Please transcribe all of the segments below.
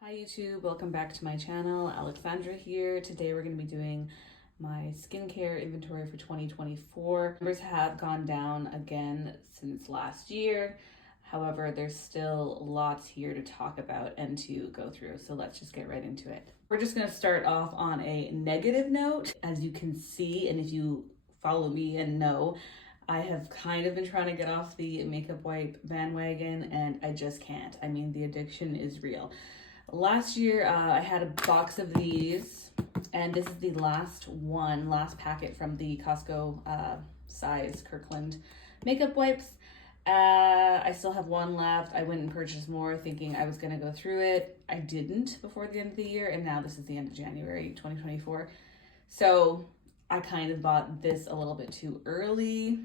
Hi YouTube, welcome back to my channel. Alexandra here. Today we're going to be doing my skincare inventory for 2024. Numbers have gone down again since last year. However, there's still lots here to talk about and to go through. So let's just get right into it. We're just going to start off on a negative note. As you can see, and if you follow me and know, I have kind of been trying to get off the makeup wipe bandwagon and I just can't. I mean, the addiction is real. Last year, I had a box of these, and this is the last packet from the Costco size Kirkland makeup wipes. I still have one left. I went and purchased more thinking I was going to go through it. I didn't before the end of the year, and now this is the end of January 2024. So I kind of bought this a little bit too early.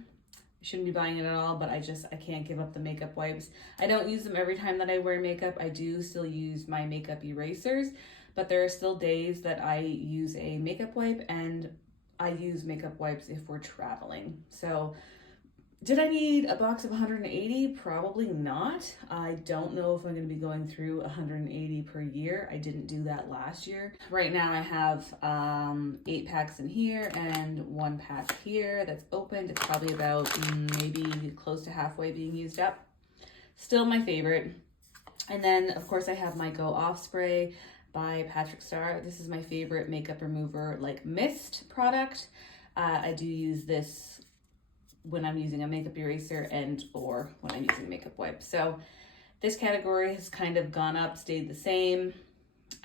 Shouldn't be buying it at all, but I can't give up the makeup wipes. I don't use them every time that I wear makeup. I do still use my makeup erasers, but there are still days that I use a makeup wipe, and I use makeup wipes if we're traveling. So did I need a box of 180? Probably not. I don't know if I'm going to be going through 180 per year. I didn't do that last year. Right now I have 8 packs in here and 1 pack here that's opened. It's probably about maybe close to halfway being used up. Still my favorite. And then of course I have my Go Off spray by Patrick Starr. This is my favorite makeup remover like mist product. I do use this when I'm using a makeup eraser or when I'm using makeup wipes. So this category has kind of gone up, stayed the same.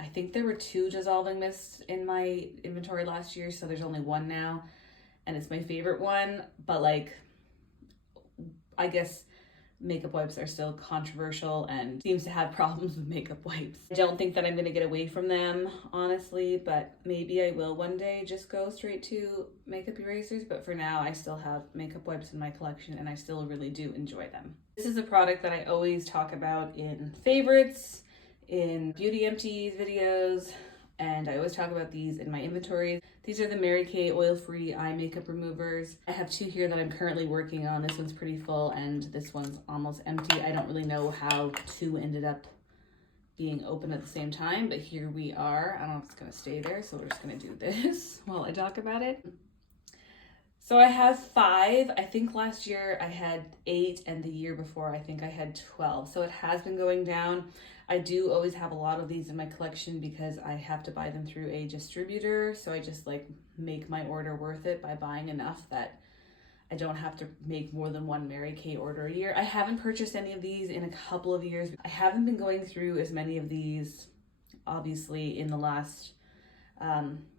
I think there were 2 dissolving mists in my inventory last year, so there's only 1 now, and it's my favorite one. But like, I guess makeup wipes are still controversial and seems to have problems with makeup wipes. I don't think that I'm gonna get away from them, honestly, but maybe I will one day just go straight to makeup erasers. But for now, I still have makeup wipes in my collection and I still really do enjoy them. This is a product that I always talk about in favorites, in beauty empties videos, and I always talk about these in my inventories. These are the Mary Kay oil-free eye makeup removers. I have 2 here that I'm currently working on. This one's pretty full and this one's almost empty. I don't really know how 2 ended up being open at the same time, but here we are. I don't know if it's gonna stay there, so we're just gonna do this while I talk about it. So I have 5. I think last year I had 8 and the year before I think I had 12. So it has been going down. I do always have a lot of these in my collection because I have to buy them through a distributor. So I just like make my order worth it by buying enough that I don't have to make more than 1 Mary Kay order a year. I haven't purchased any of these in a couple of years. I haven't been going through as many of these, obviously, in the last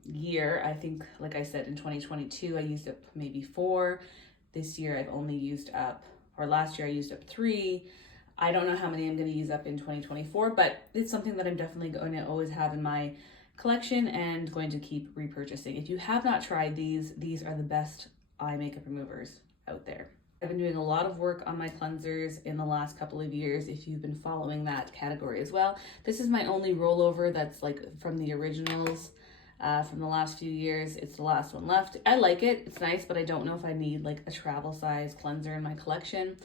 year. I think, like I said, in 2022, I used up maybe 4. This year I've only used up, or last year I used up 3. I don't know how many I'm going to use up in 2024, but it's something that I'm definitely going to always have in my collection and going to keep repurchasing. If you have not tried these are the best eye makeup removers out there. I've been doing a lot of work on my cleansers in the last couple of years, if you've been following that category as well. This is my only rollover that's like from the originals from the last few years. It's the last one left. I like it, it's nice, but I don't know if I need like a travel size cleanser in my collection.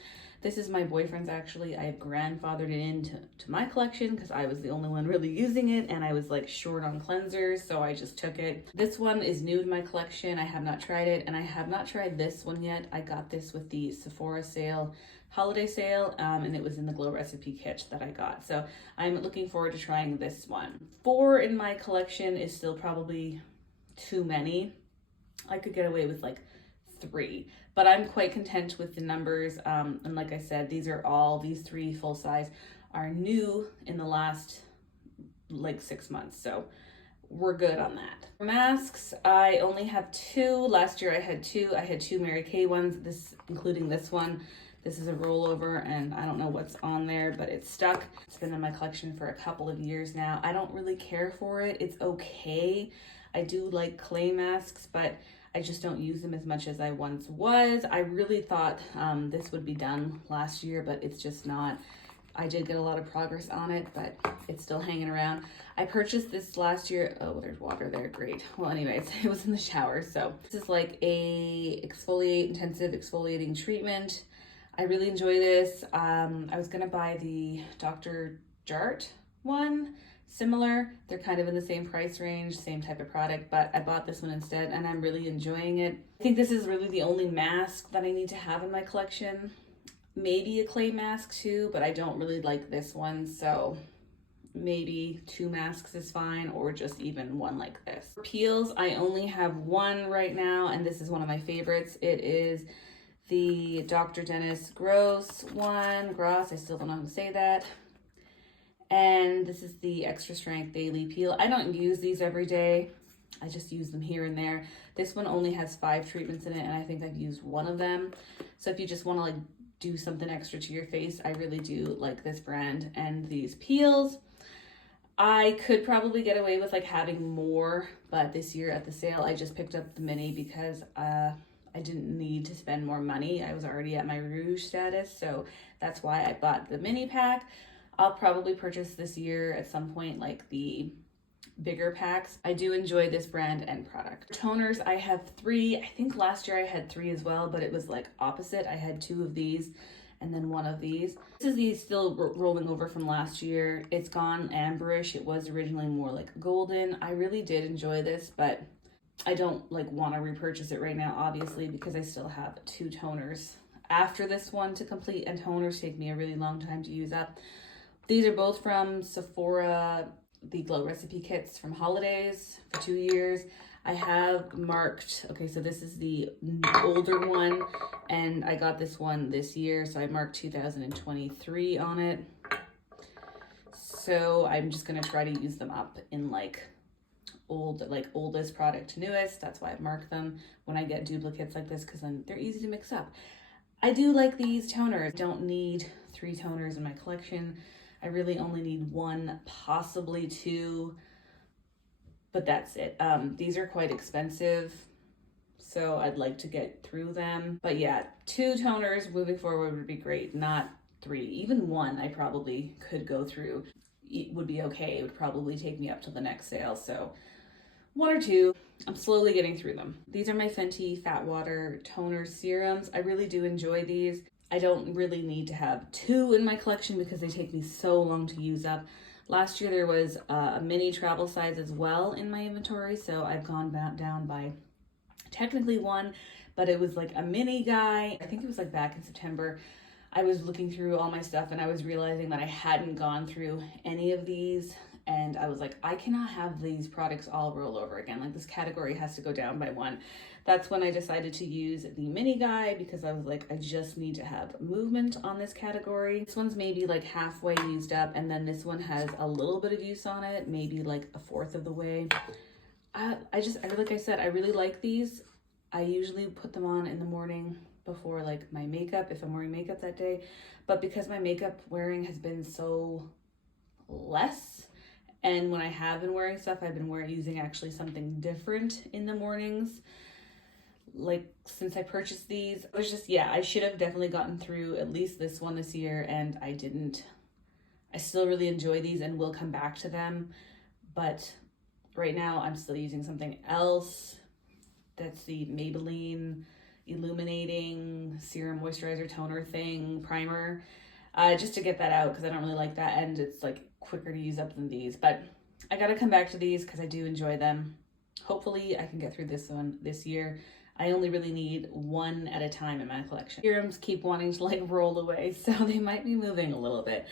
This is my boyfriend's actually. I have grandfathered it into my collection because I was the only one really using it and I was like short on cleansers, so I just took it. This one is new to my collection. I have not tried it and I have not tried this one yet. I got this with the Sephora sale, holiday sale, and it was in the Glow Recipe kit that I got. So I'm looking forward to trying this one. 4 in my collection is still probably too many. I could get away with like 3, but I'm quite content with the numbers. And like I said, these 3 full size are new in the last like 6 months. So we're good on that. For masks, I only have 2. Last year I had 2. I had 2 Mary Kay ones, including this one. This is a rollover and I don't know what's on there, but it's stuck. It's been in my collection for a couple of years now. I don't really care for it. It's okay. I do like clay masks, but I just don't use them as much as I once was. I really thought this would be done last year, but it's just not. I did get a lot of progress on it, but it's still hanging around. I purchased this last year. Oh, there's water there, great. Well, anyways, it was in the shower. So this is like a intensive exfoliating treatment. I really enjoy this. I was gonna buy the Dr. Jart one similar. They're kind of in the same price range, same type of product, but I bought this one instead and I'm really enjoying it. I think this is really the only mask that I need to have in my collection. Maybe a clay mask too, but I don't really like this one, so maybe 2 masks is fine, or just even one like this. For peels, I only have one right now, and this is one of my favorites. It is the Dr. Dennis Gross one. Gross, I still don't know how to say that. And this is the extra strength daily peel. I don't use these every day. I just use them here and there. This one only has 5 treatments in it, and I think I've used one of them. So if you just want to like do something extra to your face, I really do like this brand and these peels. I could probably get away with like having more, but this year at the sale, I just picked up the mini because I didn't need to spend more money. I was already at my Rouge status, so that's why I bought the mini pack. I'll probably purchase this year at some point like the bigger packs. I do enjoy this brand and product. Toners, I have 3. I think last year I had 3 as well, but it was like opposite. I had 2 of these and then 1 of these. This is these still rolling over from last year. It's gone amberish. It was originally more like golden. I really did enjoy this, but I don't like want to repurchase it right now, obviously, because I still have 2 toners after this one to complete, and toners take me a really long time to use up. These are both from Sephora, the Glow Recipe kits from holidays for 2 years. I have marked, okay, so this is the older one, and I got this one this year, so I marked 2023 on it. So I'm just gonna try to use them up in like oldest product to newest. That's why I've marked them when I get duplicates like this, because then they're easy to mix up. I do like these toners. I don't need 3 toners in my collection. I really only need 1, possibly 2, but that's it. These are quite expensive, so I'd like to get through them. But yeah, 2 toners moving forward would be great, not 3. Even 1 I probably could go through. It would be okay. It would probably take me up to the next sale, so 1 or 2. I'm slowly getting through them. These are my Fenty Fat Water Toner Serums. I really do enjoy these. I don't really need to have 2 in my collection because they take me so long to use up. Last year there was a mini travel size as well in my inventory, so I've gone down by technically 1, but it was like a mini guy. I think it was like back in September. I was looking through all my stuff and I was realizing that I hadn't gone through any of these, and I was like, I cannot have these products all roll over again. Like, this category has to go down by 1. That's when I decided to use the mini guy, because I was like, I just need to have movement on this category. This one's maybe like halfway used up, and then this one has a little bit of use on it, maybe like 1/4 of the way. Like I said, I really like these. I usually put them on in the morning before like my makeup, if I'm wearing makeup that day. But because my makeup wearing has been so less, and when I have been wearing stuff, I've been using actually something different in the mornings. Like, since I purchased these, it was just, yeah, I should have definitely gotten through at least this one this year, and I didn't. I still really enjoy these and will come back to them, but right now I'm still using something else. That's the Maybelline Illuminating Serum Moisturizer Toner thing, primer, just to get that out, because I don't really like that, and it's like quicker to use up than these. But I gotta come back to these because I do enjoy them. Hopefully I can get through this one this year. I only really need 1 at a time in my collection. Serums keep wanting to like roll away, so they might be moving a little bit.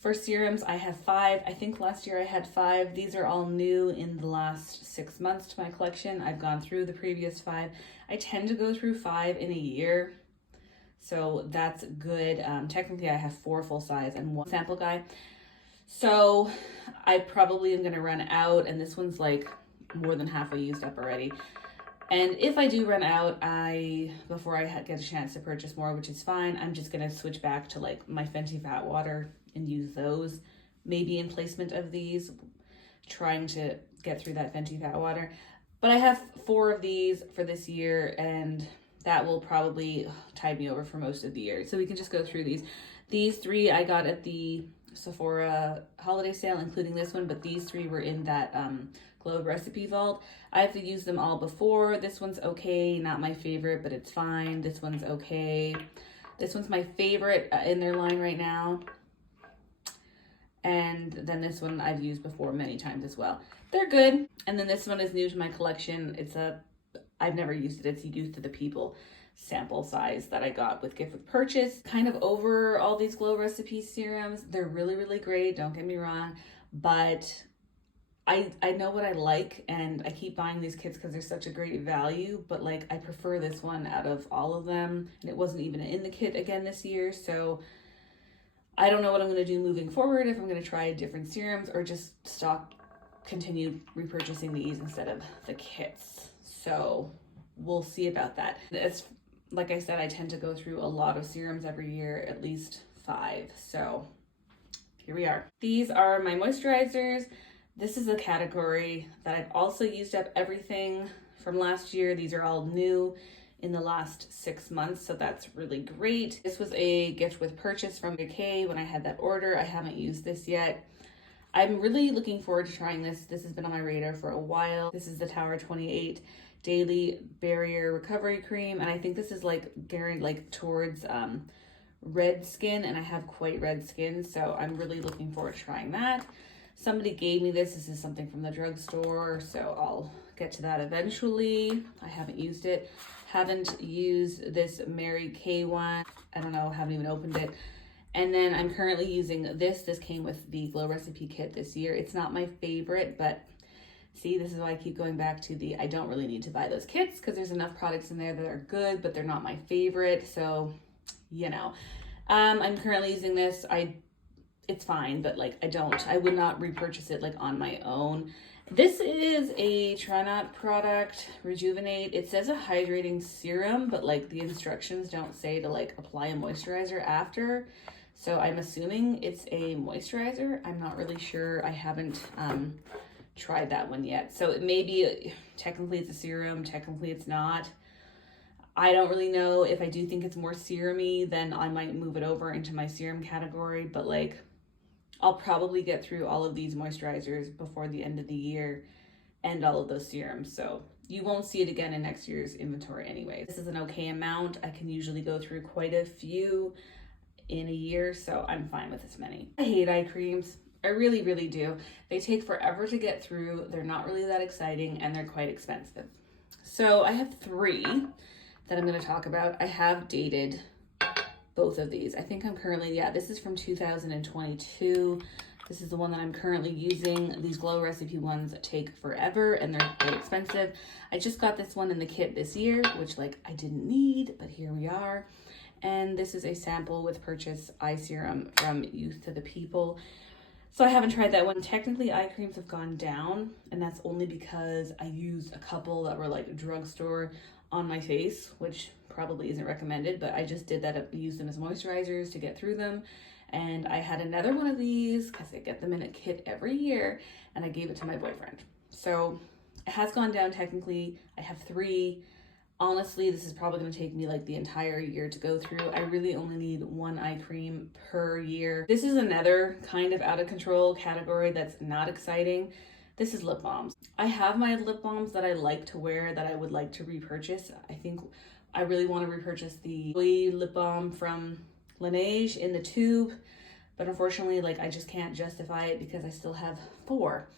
For serums, I have 5. I think last year I had 5. These are all new in the last 6 months to my collection. I've gone through the previous 5. I tend to go through 5 in a year, so that's good. Technically I have 4 full size and 1 sample guide. So I probably am gonna run out, and this one's like more than halfway used up already. And if I do run out, before I get a chance to purchase more, which is fine, I'm just gonna switch back to like my Fenty Fat Water and use those, maybe in placement of these, trying to get through that Fenty Fat Water. But I have 4 of these for this year, and that will probably tide me over for most of the year. So we can just go through these. These 3 I got at the Sephora holiday sale, including this one, but these 3 were in that Glow Recipe Vault. I have to use them all before. This one's okay, not my favorite, but it's fine. This one's okay. This one's my favorite in their line right now. And then this one I've used before many times as well. They're good. And then this one is new to my collection. I've never used it. It's Youth to the People sample size that I got with gift with purchase. Kind of over all these Glow Recipe serums. They're really, really great. Don't get me wrong. But I know what I like, and I keep buying these kits because they're such a great value, but like I prefer this one out of all of them, and it wasn't even in the kit again this year, so I don't know what I'm going to do moving forward, if I'm going to try different serums or just continue repurchasing these instead of the kits. So we'll see about that. It's like I said, I tend to go through a lot of serums every year, at least 5. So here we are. These are my moisturizers. This is a category that I've also used up everything from last year. These are all new in the last 6 months, so that's really great. This was a gift with purchase from UK when I had that order. I haven't used this yet. I'm really looking forward to trying this. This has been on my radar for a while. This is the Tower 28 Daily Barrier Recovery Cream, and I think this is like geared like towards red skin, and I have quite red skin, so I'm really looking forward to trying that. Somebody gave me this. This is something from the drugstore, so I'll get to that eventually. I haven't used it. Haven't used this Mary Kay one. I don't know, haven't even opened it. And then I'm currently using this. This came with the Glow Recipe kit this year. It's not my favorite, but see, this is why I keep going back to I don't really need to buy those kits, because there's enough products in there that are good, but they're not my favorite. So, you know, I'm currently using this. It's fine, but like I would not repurchase it like on my own. This is a Try Not product, Rejuvenate. It says a hydrating serum, but like the instructions don't say to like apply a moisturizer after. So I'm assuming it's a moisturizer. I'm not really sure. I haven't tried that one yet. So it may be, technically it's a serum, technically it's not. I don't really know. If I do think it's more serum-y, then I might move it over into my serum category, but like I'll probably get through all of these moisturizers before the end of the year and all of those serums. So you won't see it again in next year's inventory anyway. This is an okay amount. I can usually go through quite a few in a year, so I'm fine with this many. I hate eye creams. I really, really do. They take forever to get through. They're not really that exciting, and they're quite expensive. So I have 3 that I'm going to talk about. I have dated both of these. I think I'm currently, this is from 2022. This is the one that I'm currently using. These Glow Recipe ones take forever and they're quite expensive. I just got this one in the kit this year, which like I didn't need, but here we are. And this is a sample with purchase eye serum from Youth to the People. So I haven't tried that one. Technically eye creams have gone down, and that's only because I used a couple that were like drugstore on my face, which probably isn't recommended, but I just did that. I used them as moisturizers to get through them. And I had another one of these because I get them in a kit every year, and I gave it to my boyfriend. So it has gone down technically. I have 3. Honestly, this is probably going to take me like the entire year to go through. I really only need 1 eye cream per year. This is another kind of out of control category that's not exciting. This is lip balms. I have my lip balms that I like to wear that I would like to repurchase. I think I really want to repurchase the lip balm from Laneige in the tube, but unfortunately, like I just can't justify it because I still have 4.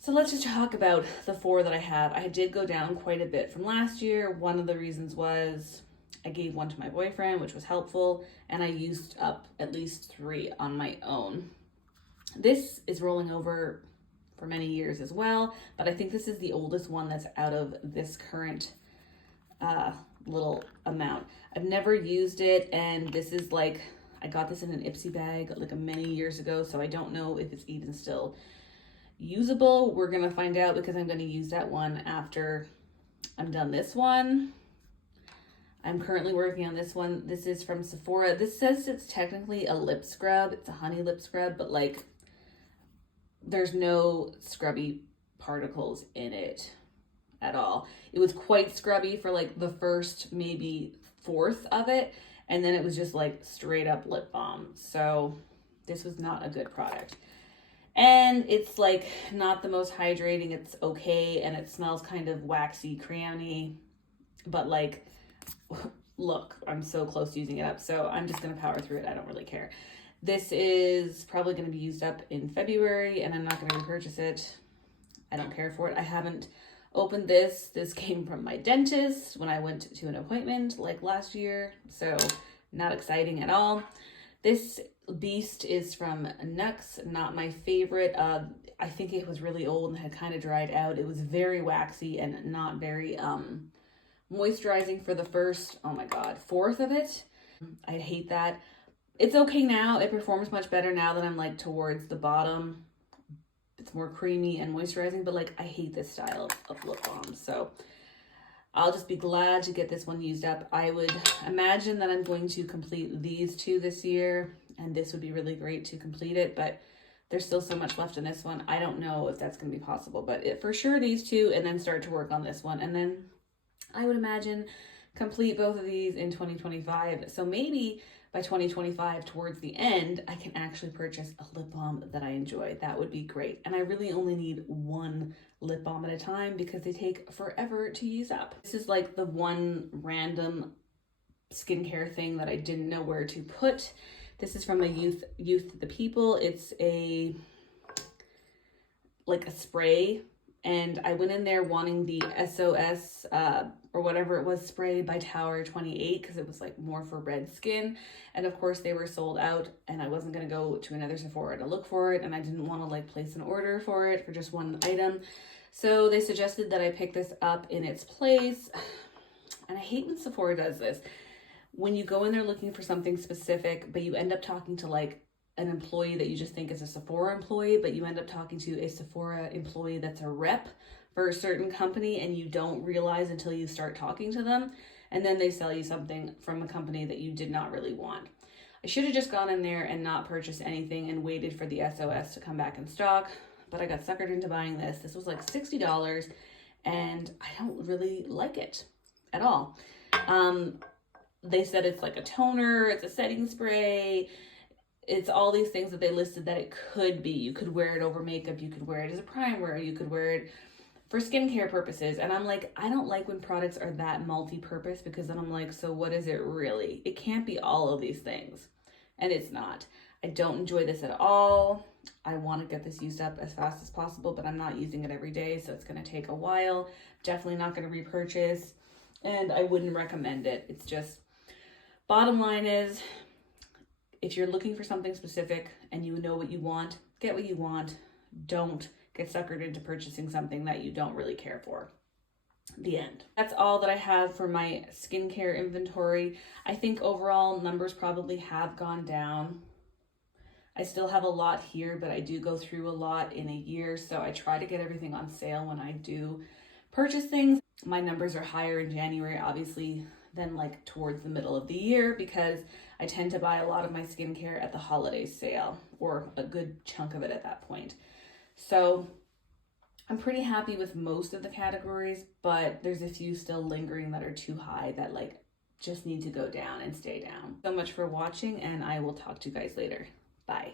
So let's just talk about the 4 that I have. I did go down quite a bit from last year. One of the reasons was I gave 1 to my boyfriend, which was helpful, and I used up at least 3 on my own. This is rolling over for many years as well, but I think this is the oldest one that's out of this current little amount. I've never used it, and this is like, I got this in an Ipsy bag like many years ago, so I don't know if it's even still usable. We're gonna find out because I'm gonna use that one after I'm done this one. I'm currently working on this one. This is from Sephora. This says it's technically a lip scrub. It's a honey lip scrub, but like there's no scrubby particles in it at all. It was quite scrubby for like the first maybe 1/4 of it, and then it was just like straight up lip balm. So this was not a good product. And it's like not the most hydrating. It's okay, and it smells kind of waxy, crayony, but like, look, I'm so close to using it up, so I'm just gonna power through it. I don't really care. This is probably going to be used up in February, and I'm not going to repurchase it. I don't care for it. I haven't opened this. This came from my dentist when I went to an appointment like last year, so not exciting at all. This beast is from Nux, not my favorite. I think it was really old and had kind of dried out. It was very waxy and not very moisturizing for the first, oh my god, fourth of it. I hate that. It's okay now. It performs much better now that I'm like towards the bottom. It's more creamy and moisturizing, but like I hate this style of lip balm. So I'll just be glad to get this one used up. I would imagine that I'm going to complete these two this year, and this would be really great to complete it, but there's still so much left in this one. I don't know if that's going to be possible, but for sure these two, and then start to work on this one. And then I would imagine complete both of these in 2025. So maybe by 2025, towards the end, I can actually purchase a lip balm that I enjoy. That would be great. And I really only need one lip balm at a time because they take forever to use up. This is like the one random skincare thing that I didn't know where to put. This is from a Youth the People. It's like a spray, and I went in there wanting the SOS or whatever it was spray by Tower 28 because it was like more for red skin, and of course they were sold out, and I wasn't gonna go to another Sephora to look for it, and I didn't want to like place an order for it for just one item. So they suggested that I pick this up in its place, and I hate when Sephora does this. When you go in there looking for something specific, but you end up talking to like an employee that you just think is a Sephora employee, but you end up talking to a Sephora employee that's a rep for a certain company, and you don't realize until you start talking to them, and then they sell you something from a company that you did not really want. I should have just gone in there and not purchased anything and waited for the SOS to come back in stock, but I got suckered into buying this. This was like $60, and I don't really like it at all. They said it's like a toner, it's a setting spray, it's all these things that they listed that it could be. You could wear it over makeup, you could wear it as a primer, you could wear it for skincare purposes. And I'm like, I don't like when products are that multi-purpose, because then I'm like, so what is it really? It can't be all of these things. And it's not. I don't enjoy this at all. I want to get this used up as fast as possible, but I'm not using it every day, so it's going to take a while. Definitely not going to repurchase, and I wouldn't recommend it. It's just, bottom line is, if you're looking for something specific and you know what you want, get what you want. Don't get suckered into purchasing something that you don't really care for. The end. That's all that I have for my skincare inventory. I think overall numbers probably have gone down. I still have a lot here, but I do go through a lot in a year, so I try to get everything on sale when I do purchase things. My numbers are higher in January, obviously, than like towards the middle of the year, because I tend to buy a lot of my skincare at the holiday sale, or a good chunk of it at that point. So I'm pretty happy with most of the categories, but there's a few still lingering that are too high that like just need to go down and stay down. So much for watching, and I will talk to you guys later. Bye.